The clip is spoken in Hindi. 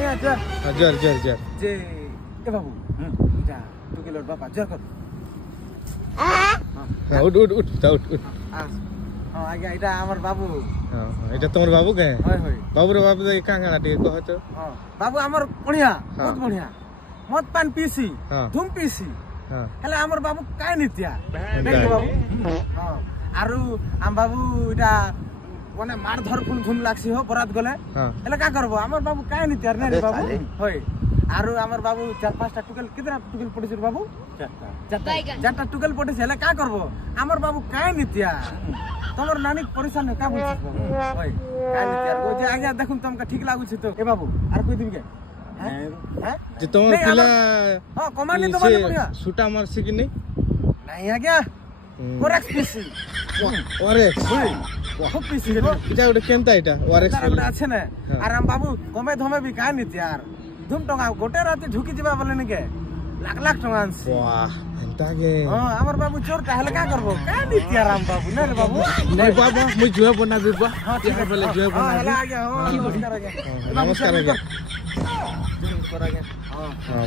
आया जर जर जर जर जे ए बाबू जा तू के लोट बापा जर कर हां उठ उठ उठ जा उठ उठ हां आगे इटा हमर बाबू हां एटा तोर बाबू के होय होय बाबू रे बाबू का कांगा टे कह तो हां बाबू हमर बढ़िया बहुत बढ़िया मत पान पीसी धूम पीसी हां हला हमर बाबू काय नित्या देख बाबू हां आरु हम बाबू इटा कोने मार धर फुल धूम लागसी हो बरात गले हला का करबो हमर बाबू काय नित्या रे रे बाबू होय आरु हमर बाबू 4-5टा टुकल कितना टुकल पड़िस रे बाबू चारटा टुकल पड़िस हला का करबो हमर बाबू काय नित्या तमर नानी परेशान का बोलछ होय काय नित्या गो जे आगे देखुन तुमका ठीक लागु छ तो ए बाबू आर कोई दिबके हैं जे तोर पिला हां कमानी तो माने बढ़िया सुटा मारसी कि नहीं आज्ञा ओरेक्स पीसी ओरेक्स खूब पीसी इटा उडे केनता इटा ओरेक्स बोले अच्छे ने आराम बाबू कमे धमे भी का नित यार धुम टंगा गोटे राती ढुकी जिबा बोले ने के लाख लाख टंगा आनसी वाह एंता के हां हमर बाबू चोर काहे का करबो का नित यार राम बाबू ने रे बाबू नहीं बाबा मुई जुए बना देबा हां ठीक है बोले जुए बना हां आ गया हां नमस्कार आ गया नमस्कार आ गया नमस्कार आ गया हां